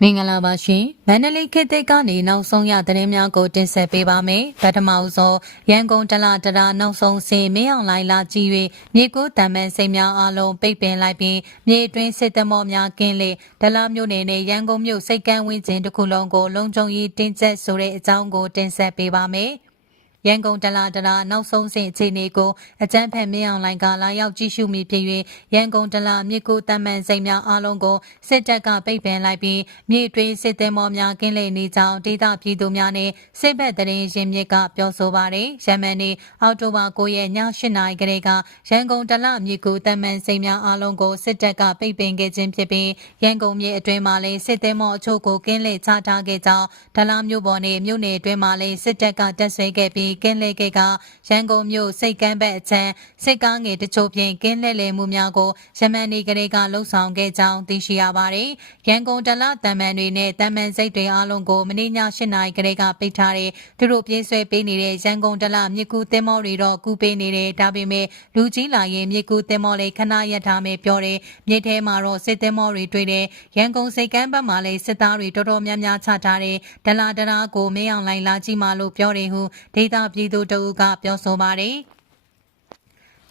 မင်္ဂလာပါရှင်မန္တလေးခေတ်သစ်ကနေနောက်ဆုံးရသတင်းများကိုတင်ဆက်ပေးပါမယ်ပထမဦးဆုံးရန်ကုန်တလတရာနောက်ဆုံးစင်မင်းအောင်လိုင်လာကြည့်၍မြေကိုတံမန်စိတ်များအလုံးပိတ်ပင်လိုက်ပြီးမြေအတွင်းစစ်တမောများကင်းလေဒလမျိုးနယ်နဲ့ရန်ကုန်မြို့စိတ်ကန်းဝင်းကျင်တစ်ခုလုံးကိုလုံခြုံရေးတင်းကျပ်ဆိုတဲ့အကြောင်းကိုတင်ဆက်ပေးပါမယ် ရန်ကုန်တလာတရာနောက်ဆုံးဆင့်အခြေအနေကိုအကြမ်းဖက်မင်းအောင်လိုင်ကလာရောက်ကြည့်ရှုမိဖြစ်၍ရန်ကုန်တလာမြစ်ကိုတမန်စိန်များအားလုံးကိုစစ်တပ်ကပိတ်ပင်လိုက်ပြီးမြေတွင်းစစ်သည်မောများကင်းလေနေကြောင်းဒေသပြည်သူများနဲ့စစ်ဘက်တရင်ရင်မြစ်ကပြောဆိုပါတယ်ရမန်နေ့အောက်တိုဘာ9ရက်ည8နာရီကလေးကရန်ကုန်တလာမြစ်ကိုတမန်စိန်များအားလုံးကိုစစ်တပ်ကပိတ်ပင်ခဲ့ခြင်းဖြစ်ပြီးရန်ကုန်မြို့အတွင်းမှာလည်းစစ်သည်မောအချို့ကိုကင်းလေချထားခဲ့ကြောင်းဒလာမြို့ပေါ်နဲ့မြို့နယ်အတွင်းမှာလည်းစစ်တပ်ကတပ်ဆွဲခဲ့ပြီးကင်းလဲခဲ့ကရန်ကုန်မြို့စိတ်ကမ်းဘက်အချမ်းစစ်ကားငယ်တချို့ဖြင့်ကင်းလဲလဲမှုများကိုရမန်နီကလေးကလှုပ်ဆောင်ခဲ့ကြောင်းသိရှိရပါတယ်။ရန်ကုန်တလတမန်တွေနဲ့တမန်စိတ်တွေအားလုံးကိုမနေ့ည8နာရီကလေးကပိတ်ထားတဲ့သူတို့ပြေးဆွဲပေးနေတဲ့ရန်ကုန်တလမြစ်ကူးတင်မောတွေတော့ကူးပေးနေတယ်ဒါပေမဲ့လူကြီးလာရင်မြစ်ကူးတင်မောလေးခဏရက်ထားမယ်ပြောတယ်။မြစ်ထဲမှာတော့စစ်တင်မောတွေတွေ့တယ်။ရန်ကုန်စိတ်ကမ်းဘက်မှာလည်းစစ်သားတွေတော်တော်များများချထားတယ်။ဒလာဒလာကိုမင်းအောင်လိုင်လာကြည့်မှလို့ပြောတယ်ဟုဒေတာပြည်သူတအုပ်ကပြောဆိုပါတယ်။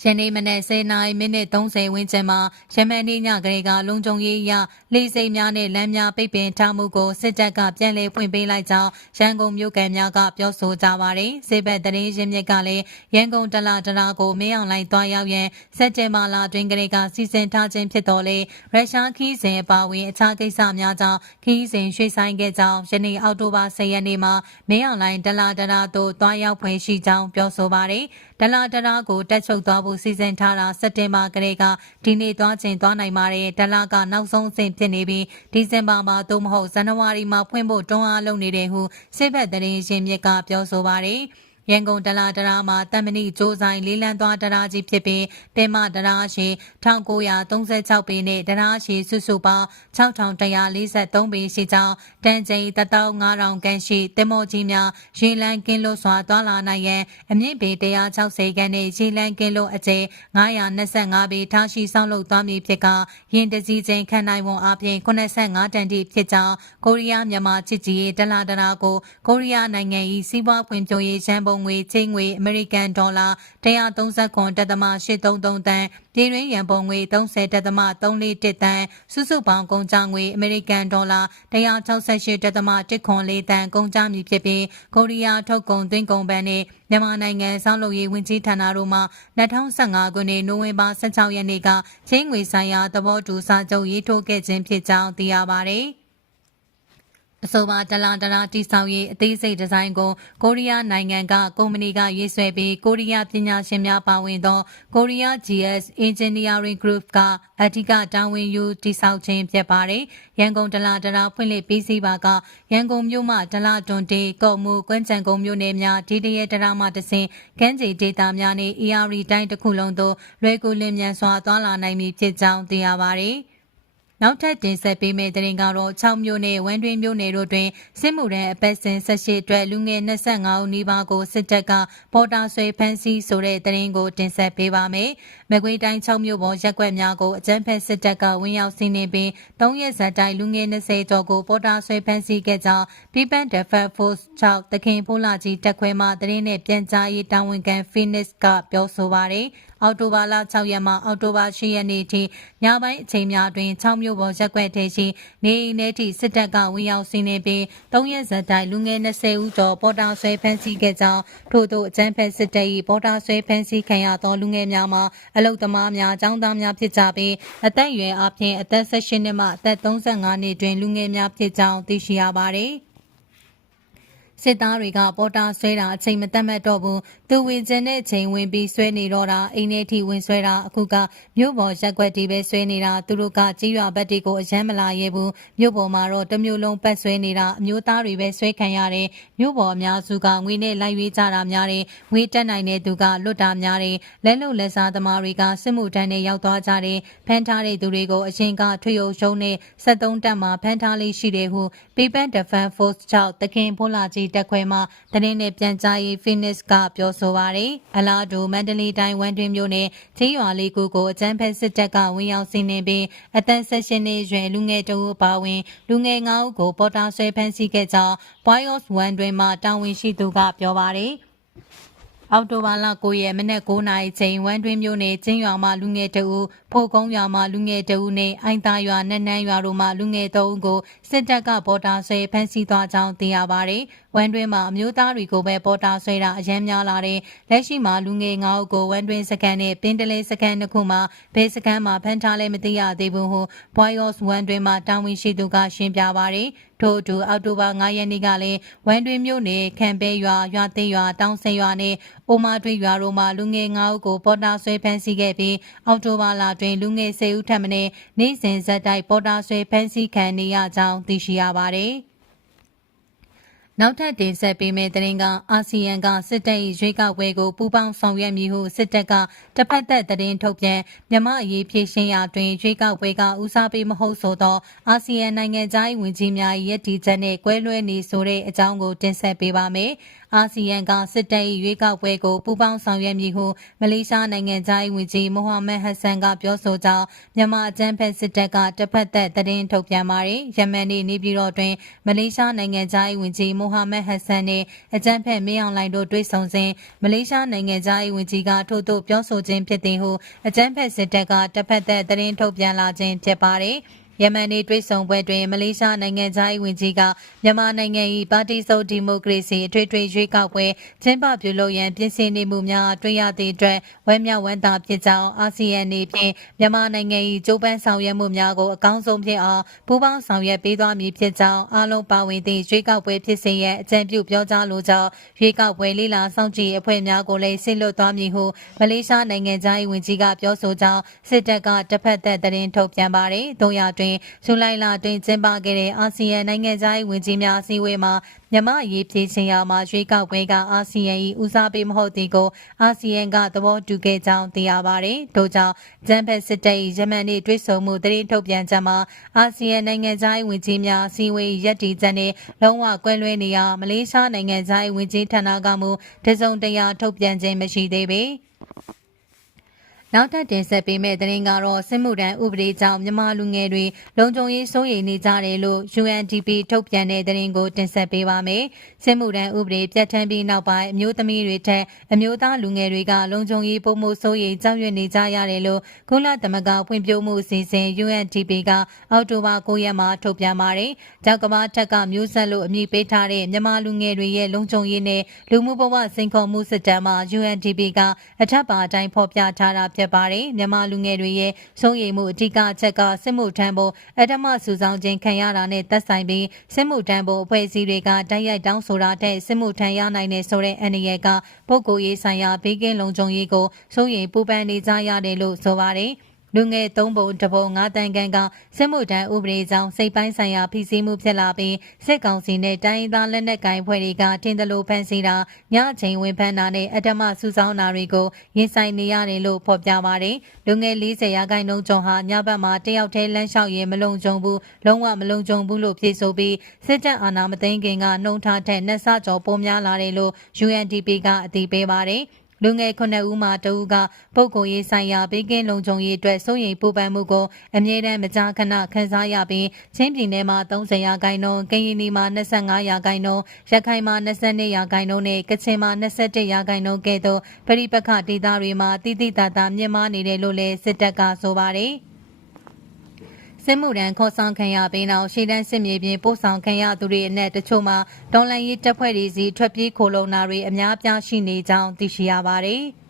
ယနေ့မနေ့10နာရီမိနစ်30ဝန်းကျင်မှာရမန်နေ့ညကလေးကလုံခြုံရေးအရလေးစိတ်များနဲ့လမ်းများပိတ်ပင်ထားမှုကိုစစ်တပ်ကပြန်လည်ဖွင့်ပေးလိုက်ကြောင်းရန်ကုန်မြို့ကန်များကပြောဆိုကြပါတယ်။စစ်ဘက်တရင်ရင်းမြစ်ကလည်းရန်ကုန်တလာတရာကိုမင်းအောင်လိုက်သွားရောက်ရန်စက်တင်ဘာလတွင်ကလေးကစီစဉ်ထားခြင်းဖြစ်တော်လေရုရှားခီးစဉ်အပါအဝင်အခြားကိစ္စများကြောင့်ခီးစဉ်ရွှေ့ဆိုင်ခဲ့ကြောင်းယနေ့အောက်တိုဘာ10ရက်နေ့မှာမင်းအောင်လိုက်တလာတရာသို့သွားရောက်ဖွင့်ရှိကြောင်းပြောဆိုပါတယ်။ဒလာတရာကိုတက်ချုပ်သွားဖို့စီစဉ်ထားတာစက်တင်ဘာကလေးကဒီနေ့သွားချိန်သွားနိုင်ပါတယ်ဒလာကနောက်ဆုံးအဆင့်ဖြစ်နေပြီးဒီဇင်ဘာမှာသို့မဟုတ်ဇန်နဝါရီမှာဖွင့်ဖို့တွန်းအားလုပ်နေတယ်ဟုစစ်ဘက်တရင်ရှင်မြစ်ကပြောဆိုပါတယ်။ ရန်ကုန်တလာတရာမှာတမဏိကျိုးဆိုင်လေးလန်းသွားတရာကြီးဖြစ်ပြီးပင်မတရာရှိ1936ပေနဲ့တရာရှိစုစုပေါင်း6143ပေရှိကြောင်းတန်ချိန်15000ခန့်ရှိတင်မောကြီးများရေလန်းကင်းလို့စွာသွားလာနိုင်ရန်အမြင့်ပေ160ခန့်နဲ့ရေလန်းကင်းလို့အကျယ်925ပေထားရှိဆောက်လုပ်သွားမည်ဖြစ်ကရင်တစည်းချင်းခန့်နိုင်ဝန်အပြင်85တန်တိဖြစ်ကြောင်းကိုရီးယားမြန်မာချစ်ကြည်ရေးတလာတရာကိုကိုရီးယားနိုင်ငံ၏စီးပွားဖွံ့ဖြိုးရေးရန်ပုံငွေချင်းငွေအမေရိကန်ဒေါ်လာ139.833တန်ပြည်တွင်းရန်ပုံငွေ30.341တန်စုစုပေါင်းကုန်ကျငွေအမေရိကန်ဒေါ်လာ168.104တန်ကုန်ကျမည်ဖြစ်ပြီးကိုရီးယားထုတ်ကုန်သွင်းကုန်ဘဏ်နဲ့မြန်မာနိုင်ငံဆောက်လုပ်ရေးဝန်ကြီးဌာနတို့မှ2015ခုနှစ်နိုဝင်ဘာ16ရက်နေ့ကချင်းငွေဆိုင်ရာသဘောတူစာချုပ်ရေးထိုးခဲ့ခြင်းဖြစ်ကြောင်းသိရပါတယ်။ အဆိုပါဒလာဒလာတိဆောက်ရေးအသေးစိတ်ဒီဇိုင်းကိုကိုရီးယားနိုင်ငံကကုမ္ပဏီကရေးဆွဲပြီးကိုရီးယားပညာရှင်များပါဝင်သောကိုရီးယား GS Engineering Group ကအဓိကတာဝန်ယူတိဆောက်ခြင်းဖြစ်ပါတယ်။ရန်ကုန်ဒလာဒလာဖွင့်လှစ်ပြီးစီးပါကရန်ကုန်မြို့မှဒလာတွန်တေကော့မှုကွမ်းချံကုန်းမြို့နယ်များဒီတရဲဒရာမှတဆင်ကမ်းခြေဒေသများနဲ့ ERD တိုင်းတစ်ခုလုံးသို့လွယ်ကူလင်မြန်စွာသွားလာနိုင်မည်ဖြစ်ကြောင်းသိရပါတယ်။ နောက်ထပ်တင်ဆက်ပေးမယ့်သတင်းကတော့6မြို့နယ်ဝမ်းတွင်းမြို့နယ်တို့တွင်စစ်မှုထမ်းအပတ်စဉ်18အတွက်လူငယ်25ဦးနီးပါးကိုစစ်တပ်ကပေါ်တာဆွဲဖမ်းဆီးဆိုတဲ့သတင်းကိုတင်ဆက်ပေးပါမယ်။မကွေးတိုင်း6မြို့ပေါ်ရက်ွက်များကိုအကြမ်းဖက်စစ်တပ်ကဝင်ရောက်စီးနင်းပြီး3ရက်ဇက်တိုင်လူငယ်20ကျော်ကိုပေါ်တာဆွဲဖမ်းဆီးခဲ့ကြောင်း People Defense Force 6တခင်ဖိုးလာကြီးတက်ခွဲမှသတင်းနဲ့ပြန်ကြားရေးတာဝန်ခံ Phoenix ကပြောဆိုပါတယ်။ အောက်တိုဘာလ6ရက်မှအောက်တိုဘာ10ရက်နေ့ထိညပိုင်းအချိန်များတွင်6မြို့ပေါ်ရက်ွက်ထဲရှိနေအိမ်ထဲထိစစ်တပ်ကဝင်ရောက်စီးနင်းပြီး3ရက်ဇက်တိုင်လူငယ်20ဦးကျော်ပေါ်တာဆွဲဖမ်းဆီးခဲ့ကြောင်းထို့သောအကြမ်းဖက်စစ်တပ်၏ပေါ်တာဆွဲဖမ်းဆီးခံရသောလူငယ်များမှာအလုသမားများចောင်းသားများဖြစ်ကြပြီးအသက်အရွယ်အပြင်အသက်18နှစ်မှအသက်35နှစ်တွင်လူငယ်များဖြစ်ကြောင်းသိရှိရပါသည်။ စစ်သားတွေကပေါ်တာဆွဲတာအချိန်မတတ်မှတ်တော့ဘူးသူဝင်ကျင်တဲ့အချိန်ဝင်ပြီးဆွဲနေတော့တာအိမ်ထဲထိဝင်ဆွဲတာအခုကမြို့ပေါ်ရက်ွက်တီပဲဆွဲနေတာသူတို့ကကြီးရွာဘက်တွေကိုအယမ်းမလာရဲဘူးမြို့ပေါ်မှာတော့တမျိုးလုံးပတ်ဆွဲနေတာအမျိုးသားတွေပဲဆွဲခံရတယ်မြို့ပေါ်အများစုကငွေနဲ့လိုက်ရွေးကြတာများတယ်ငွေတက်နိုင်တဲ့သူကလွတ်တာများတယ်လက်လုံလက်စားသမားတွေကစစ်မှုထမ်းတွေရောက်သွားကြတယ်ဖမ်းထားတဲ့သူတွေကိုအရင်ကထွေအုပ်ရှုံးနဲ့73တက်မှာဖမ်းထားလေးရှိတယ်ဟု People Defense Force 6တခင်ဖိုးလာကြီးတက်ခွဲမှသတင်းနဲ့ပြန်ကြားရေး Phoenix ကပြောဆိုပါတယ်။အလားတူမန္တလေးတိုင်းဝမ်တွင်မြို့နယ်ချင်းရွာလေးကူကိုအကြမ်းဖက်စစ်တပ်ကဝင်ရောက်စီးနှင်ပြီးအသက်16နှစ်အရွယ်လူငယ်တဦးအပါအဝင်လူငယ်9ဦးကိုပေါ်တာဆွဲဖမ်းဆီးခဲ့ကြောင်း Boyos 1တွင်မှတာဝန်ရှိသူကပြောပါတယ်။အောက်တိုဘာလ9ရက်မနက်9နာရီချိန်ဝမ်တွင်းမြို့နယ်ကျင်းရွာမှာလူငယ်တအူဖိုကုန်းရွာမှာလူငယ်တအူနဲ့အိုင်သားရွာနန်းနန်းရွာတို့မှာလူငယ်3ဦးကိုစစ်တပ်ကပေါ်တာဆွဲဖမ်းဆီးသွားကြောင်းသိရပါတယ်။ ဝမ်တွင်းမှာအမျိုးသားတွေကိုပဲပေါ်တာဆွဲတာအရန်များလာတဲ့လက်ရှိမှာလူငယ်9ဦးကိုဝမ်တွင်းစကန်နဲ့ပင်းတလဲစကန်တစ်ခုမှာဘယ်စကန်မှာဖမ်းထားလဲမသိရသေးဘူးဟု Boyos ဝမ်တွင်းမှာတာဝန်ရှိသူကရှင်းပြပါတယ်။ထို့အတူအောက်တိုဘာ9ရက်နေ့ကလည်းဝမ်တွင်းမြို့နယ်ခံပဲရွာရွာသိမ်းရွာတောင်ဆင်ရွာနဲ့အိုမာထွေရွာတို့မှာလူငယ်9ဦးကိုပေါ်တာဆွဲဖမ်းဆီးခဲ့ပြီးအောက်တိုဘာလတွင်လူငယ်10ဦးထပ်မံနေ့စဉ်ဇက်တိုက်ပေါ်တာဆွဲဖမ်းဆီးခံနေရကြောင်းသိရှိရပါတယ်။ နောက်ထပ်တင်ဆက်ပေးမယ့်သတင်းကအာဆီယံကစစ်တပ်၏ရွေးကောက်ပွဲကိုပူးပေါင်းဆောင်ရွက်မည်ဟုစစ်တပ်ကတစ်ဖက်သက်သတင်းထုတ်ပြန်မြမအရေးဖြည့်ရှင်းရာတွင်ရွေးကောက်ပွဲကဦးစားပေးမဟုတ်ဆိုသောအာဆီယံနိုင်ငံသား၏ဝန်ကြီးများ၏ရည်တည်ချက်နှင့်ကွဲလွဲနေဆိုတဲ့အကြောင်းကိုတင်ဆက်ပေးပါမယ်။ အာဆီယံကစစ်တပ်၏ရွေးကောက်ပွဲကိုပူးပေါင်းဆောင်ရွက်မည်ဟုမလေးရှားနိုင်ငံသား၏ဝန်ကြီးမိုဟာမက်ဟတ်ဆန်ကပြောဆိုကြောင်းမြန်မာအကြမ်းဖက်စစ်တပ်ကတစ်ဖက်သက်သတင်းထုတ်ပြန်ပါတယ်။ယမန်နေ့နေပြည်တော်တွင်မလေးရှားနိုင်ငံသား၏ဝန်ကြီးမိုဟာမက်ဟတ်ဆန်နှင့်အကြမ်းဖက်မင်းအောင်လှိုင်တို့တွေ့ဆုံစဉ်မလေးရှားနိုင်ငံသား၏ဝန်ကြီးကထို့သို့ပြောဆိုခြင်းဖြစ်သည်ဟုအကြမ်းဖက်စစ်တပ်ကတစ်ဖက်သက်သတင်းထုတ်ပြန်လာခြင်းဖြစ်ပါတယ်။ ယမန်နေ့တွေ့ဆုံပွဲတွင်မလေးရှားနိုင်ငံသား၏ဝန်ကြီးကမြန်မာနိုင်ငံ၏ပါတီစုံဒီမိုကရေစီအထွေထွေရွေးကောက်ပွဲကျင်းပပြုလုပ်ရန်ပြင်ဆင်နေမှုများတွေ့ရသည့်အတွက်ဝမ်းမြောက်ဝမ်းသာဖြစ်ကြောင်းအာဆီယံနေဖြင့်မြန်မာနိုင်ငံ၏ကြိုးပမ်းဆောင်ရွက်မှုများကိုအကောင်းဆုံးဖြစ်အောင်ပူးပေါင်းဆောင်ရွက်ပေးသွားမည်ဖြစ်ကြောင်းအားလုံးပါဝင်သည့်ရွေးကောက်ပွဲဖြစ်စဉ်ရဲ့အကြံပြုပြောကြားလိုကြောင်းရွေးကောက်ပွဲလိလာစောင့်ကြည့်အဖွဲ့များကိုလည်းဆင့်လွတ်သွားမည်ဟုမလေးရှားနိုင်ငံသား၏ဝန်ကြီးကပြောဆိုကြောင်းစစ်တပ်ကတစ်ဖက်သက်သတင်းထုတ်ပြန်ပါတယ်။တို့ရတွင်ဇူလိုင်လတွင်ကျင်းပခဲ့တဲ့အာဆီယံနိုင်ငံသား၏ဝန်ကြီးများအစည်းအဝေးမှာမြန်မာအရေးပြည်ချင်းရာမှာရွေးကောက်ပွဲကအာဆီယံ၏ဦးစားပေးမဟုတ်သည်ကိုအာဆီယံကသဘောတူခဲ့ကြောင်းသိရပါတယ်။ထို့ကြောင့်ဂျမ်ဘက်စစ်တပ်၏ယမန်နေ့တွေ့ဆုံမှုသတင်းထုတ်ပြန်ချက်မှာအာဆီယံနိုင်ငံသား၏ဝန်ကြီးများအစည်းအဝေးရက်တီချက်နှင့်လုံးဝကွဲလွဲနေရာမလေးရှားနိုင်ငံသား၏ဝန်ကြီးဌာနကမူတစုံတရာထုတ်ပြန်ခြင်းမရှိသေးပေ။ နောက်ထပ်တင်ဆက်ပေးမယ့်သတင်းကတော့စစ်မှုထမ်းဥပဒေကြောင့်မြန်မာလူငယ်တွေလုံခြုံရေးစိုးရိမ်နေကြတယ်လို့ UNDP ထုတ်ပြန်တဲ့သတင်းကိုတင်ဆက်ပေးပါမယ်။စစ်မှုထမ်းဥပဒေပြဋ္ဌာန်းပြီးနောက်ပိုင်းအမျိုးသမီးတွေထက်အမျိုးသားလူငယ်တွေကလုံခြုံရေးပုံမှုစိုးရိမ်ကြောက်ရွံ့နေကြရတယ်လို့ကုလသမဂ္ဂဖွံ့ဖြိုးမှုအစီအစဉ် UNDP ကအောက်တိုဘာ9ရက်မှာထုတ်ပြန်ပါတယ်။ကြောက်ကမထက်ကမျိုးဆက်လို့အမည်ပေးထားတဲ့မြန်မာလူငယ်တွေရဲ့လုံခြုံရေးနဲ့လူမှုဘဝစိန်ခေါ်မှုစစ်တမ်းမှာ UNDP ကအထက်ပါအတိုင်းဖော်ပြထားတာဖြစ်ဖြစ်ပါတယ်မြန်မာလူငယ်တွေရဲ့စိုးရိမ်မှုအဓိကအချက်ကစစ်မှုထမ်းဖို့အဓမ္မစုဆောင်ခြင်းခံရတာနဲ့သက်ဆိုင်ပြီးစစ်မှုထမ်းဖို့အဖွဲ့အစည်းတွေကတိုက်ရိုက်တောင်းဆိုတာတဲ့စစ်မှုထမ်းရနိုင်တဲ့ဆိုတဲ့အန္တရာယ်ကပုဂ္ဂိုလ်ရေးဆိုင်ရာဘေးကင်းလုံခြုံရေးကိုစိုးရိမ်ပူပန်နေကြရတယ်လို့ဆိုပါတယ်။ လူငယ်၃ပုံတပုံ၅တန်ကန်ကစစ်မှုထမ်းဥပဒေကြောင့်စိတ်ပိုင်းဆိုင်ရာဖိစီးမှုဖြစ်လာပြီးစစ်ကောင်စီနဲ့တိုင်းရင်းသားလက်နက်ကိုင်ဖွဲ့တွေကတင်တယ်လို့ဖန်ဆီးတာညအချိန်ဝင်ဖမ်းတာနဲ့အတ္တမစုဆောင်းတာတွေကိုရင်ဆိုင်နေရတယ်လို့ဖော်ပြပါတယ်။လူငယ်40ရာခိုင်နှုန်းကျော်ဟာညဘက်မှာတယောက်တည်းလမ်းလျှောက်ရင်မလုံခြုံဘူးလုံးဝမလုံခြုံဘူးလို့ဖြေဆိုပြီးစစ်တပ်အာဏာမသိမ်းခင်ကနှုံထားတဲ့နှက်ဆကျော်ပိုများလာတယ်လို့ UNDP ကအတည်ပြုပါတယ်။ လူငယ်9ဦးမှတဦးကပုဂ္ဂိုလ်ရေးဆိုင်ရာဘေးကင်းလုံခြုံရေးအတွက်စိုးရိမ်ပူပန်မှုကိုအမြဲတမ်းမကြာခဏခံစားရပြီးချင်းပြည်နယ်မှာ30ရာခိုင်နှုန်း၊ကရင်ပြည်မှာ25ရာခိုင်နှုန်း၊ရခိုင်မှာ22ရာခိုင်နှုန်းနဲ့ကချင်မှာ21ရာခိုင်နှုန်းကဲ့သို့ပရိပခဒေသတွေမှာတိတိတသာမြင့်မားနေတယ်လို့လည်းစစ်တပ်ကဆိုပါတယ်။ စစ်မှုထမ်းခေါ်ဆောင်ခံရပြီးနောက်ရှေ့တန်းစစ်မြေပြင်ပို့ဆောင်ခံရသူတွေအနက်တချို့မှာဒေါ်လန်ရေးတပ်ဖွဲ့တွေစီထွက်ပြေးခိုလုံတာတွေအများပြားရှိနေကြောင်းသိရှိရပါတယ်။